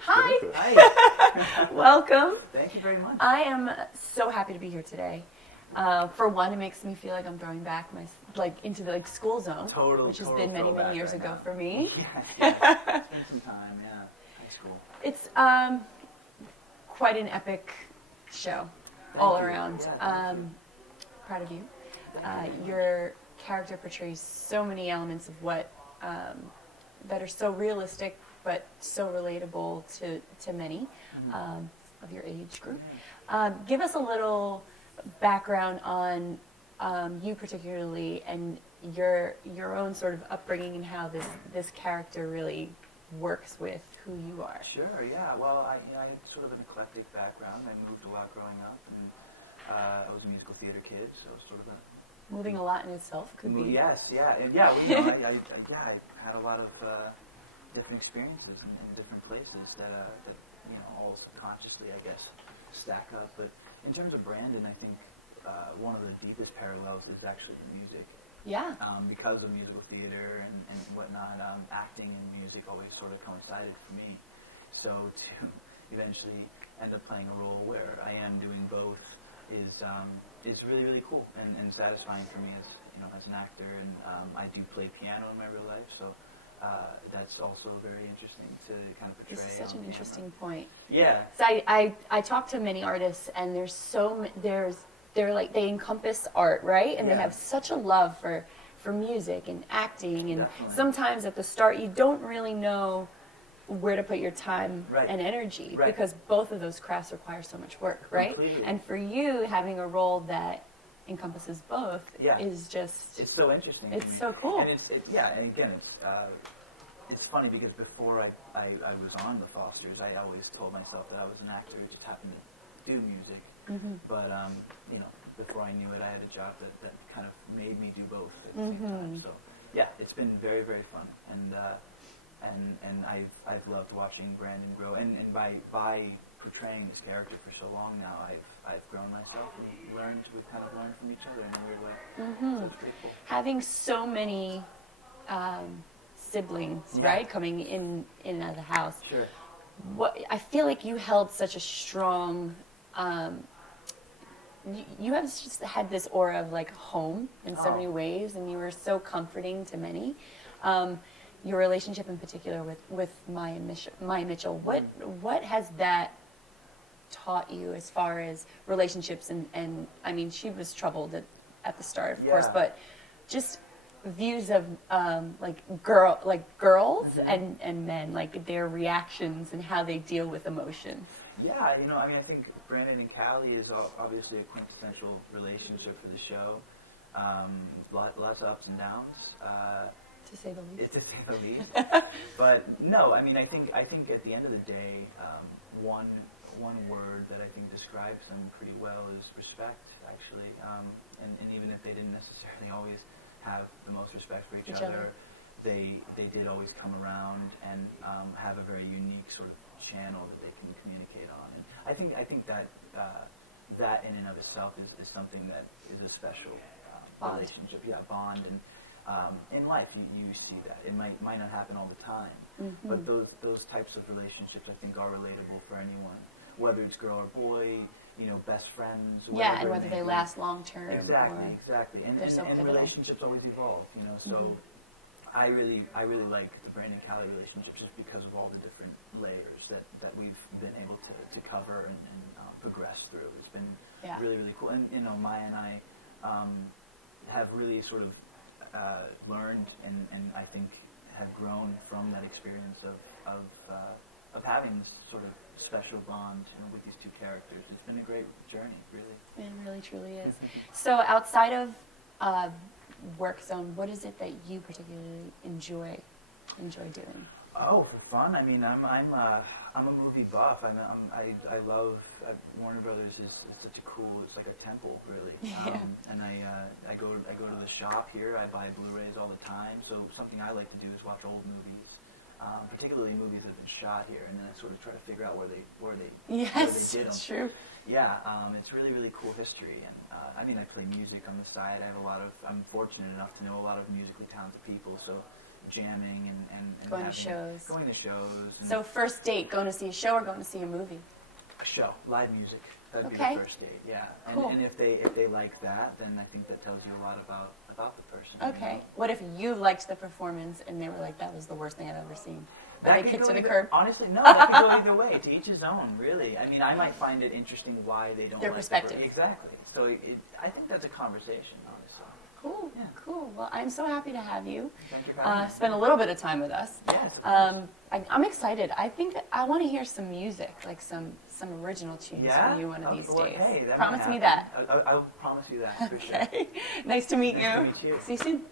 Hi. Hi. Welcome. Thank you very much. I am so happy to be here today. For one, it makes me feel like I'm going back into the school zone, which has been many years ago for me. Yeah. It's been some time, yeah. High school. It's quite an epic show all around. Yeah, proud of you. Your character portrays so many elements of what that are so realistic but so relatable to many of your age group. Give us a little background on you particularly and your own sort of upbringing and how this character really works with who you are. Sure, yeah. Well, I had sort of an eclectic background. I moved a lot growing up, and I was a musical theater kid, so sort of a... Moving a lot in itself could be... Yes, yeah. And yeah, well, I had a lot of different experiences in different places that all subconsciously, I guess, stack up. But in terms of Brandon, I think one of the deepest parallels is actually the music. Yeah. Because of musical theater and whatnot, acting and music always sort of coincided for me. So to eventually end up playing a role where I am doing both is really, really cool and satisfying for me as an actor. And I do play piano in my real life, so that's also very interesting to kind of portray. This is such an interesting point. Yeah. So I talk to many artists, and they encompass art, right? And they have such a love for music and acting, and Definitely. Sometimes at the start you don't really know where to put your time and energy because both of those crafts require so much work, right? Completely. And for you, having a role that encompasses both is just... It's so interesting. It's so cool. And and again, it's funny because before I was on the Fosters, I always told myself that I was an actor who just happened to do music. Mm-hmm. But before I knew it, I had a job that kind of made me do both at the same time. So yeah, it's been very, very fun, and I've loved watching Brandon grow, and by portraying this character for so long now, I've grown myself and we've kind of learned from each other in a weird way. So it's pretty cool. Having so many siblings, right, coming in and out of the house. Sure. I feel like you held such a strong. You have just had this aura of like home in so many ways, and you were so comforting to many. Your relationship in particular with Maya Mitchell, what has that taught you as far as relationships and I mean, she was troubled at the start, of course, but just views of girls and men, like their reactions and how they deal with emotions. Yeah, I think Brandon and Callie is obviously a quintessential relationship for the show. Lots of ups and downs. To say the least. To say the least. But no, I think at the end of the day, one word that I think describes them pretty well is respect, actually. And even if they didn't necessarily always have the most respect for each other, they did always come around and have a very unique sort of channel that they can communicate on. And I think that that in and of itself is something that is a special relationship, bond. And in life, you see that. It might not happen all the time, but those types of relationships I think are relatable for anyone, whether it's girl or boy, best friends. And whether they last long term. Exactly. And relationships always evolve, So I really like the Brandon Callie relationship just because of all the different layers that we've been able to cover and progress through. It's been really, really cool. And Maya and I have really sort of learned and I think have grown from that experience of having this sort of special bond with these two characters. It's been a great journey, really. It really, truly is. So outside of work zone, what is it that you particularly enjoy doing? Oh, for fun. I mean, I'm a movie buff. I love Warner Brothers is such a cool. It's like a temple, really. And I go to the shop here. I buy Blu-rays all the time. So something I like to do is watch old movies, particularly movies that have been shot here, and then I sort of try to figure out where they did them. It's true. Yeah, it's really, really cool history. And I mean, I play music on the side. I'm fortunate enough to know a lot of musically talented people. So jamming and Going to having, shows. Going to shows. And So first date, going to see a show or going to see a movie? a show, live music. That'd Okay. be the first date, yeah. And, Cool. and if they like that, then I think that tells you a lot about the person. you Okay. know? What if you liked the performance and they were like, that was the worst thing I've ever seen? Are they could kicked go to the either- curb? Honestly, no, that could go either way. To each his own, really. I mean, I might find it interesting why they don't Their like perspective. Exactly. So I think that's a conversation, honestly. Cool. Yeah. Cool. Well, I'm so happy to have you. Thank you for having me. Spend a little bit of time with us. Yes. of course. I'm excited. I think that I want to hear some music, like some original tunes Yeah? from you one of these Well, days. hey, that Promise might me that. happen. I'll promise you that, for sure. Okay. Nice to meet Nice to you. meet you. See you soon.